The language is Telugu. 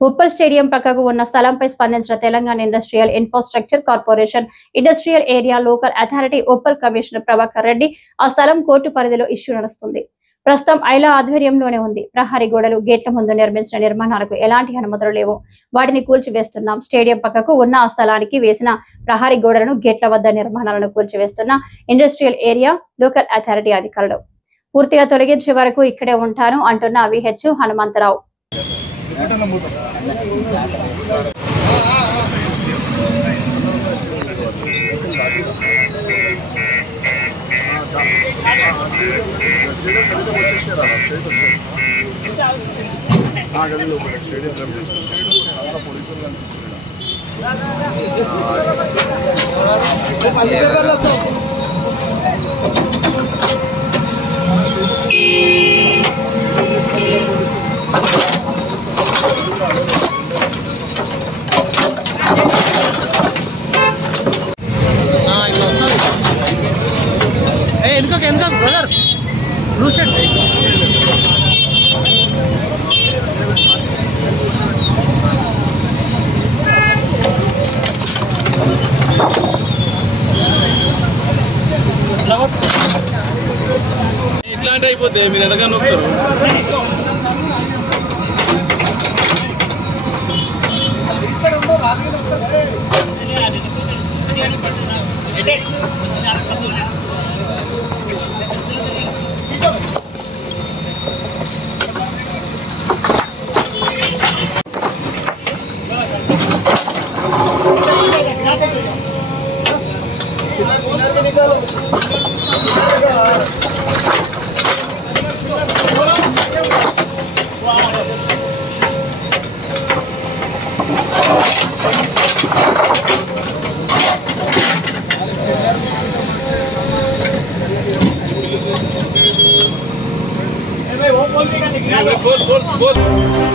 ఉప్పల్ స్టేడియం పక్కకు ఉన్న స్థలంపై స్పందించిన Telangana industrial infrastructure corporation industrial area local authority Uppal commissioner Prabhakar Reddy ఆ స్థలం కోర్టు పరిధిలో ఇష్యూ నడుస్తుంది. ప్రస్తుతం ఐలా ఆధ్వర్యంలోనే ఉంది. ప్రహరీ గోడలు, గేట్ల ముందు నిర్మించిన నిర్మాణాలకు ఎలాంటి అనుమతులు లేవు. వాటిని కూల్చివేస్తున్నాం. స్టేడియం పక్కకు ఉన్న ఆ స్థలానికి వేసిన ప్రహరీ గోడలను, గేట్ల వద్ద నిర్మాణాలను కూల్చివేస్తున్న ఇండస్ట్రియల్ ఏరియా లోకల్ అథారిటీ అధికారులు. పూర్తిగా తొలగించే వరకు ఇక్కడే ఉంటాను అంటున్న విహెచ్ హనుమంతరావు. ఎంత బ్రదర్ బ్లూ షర్ట్ ఇట్లాంటి అయిపోతే మీరు ఎలాగా నొక్కుతారు. बोल बोल बोल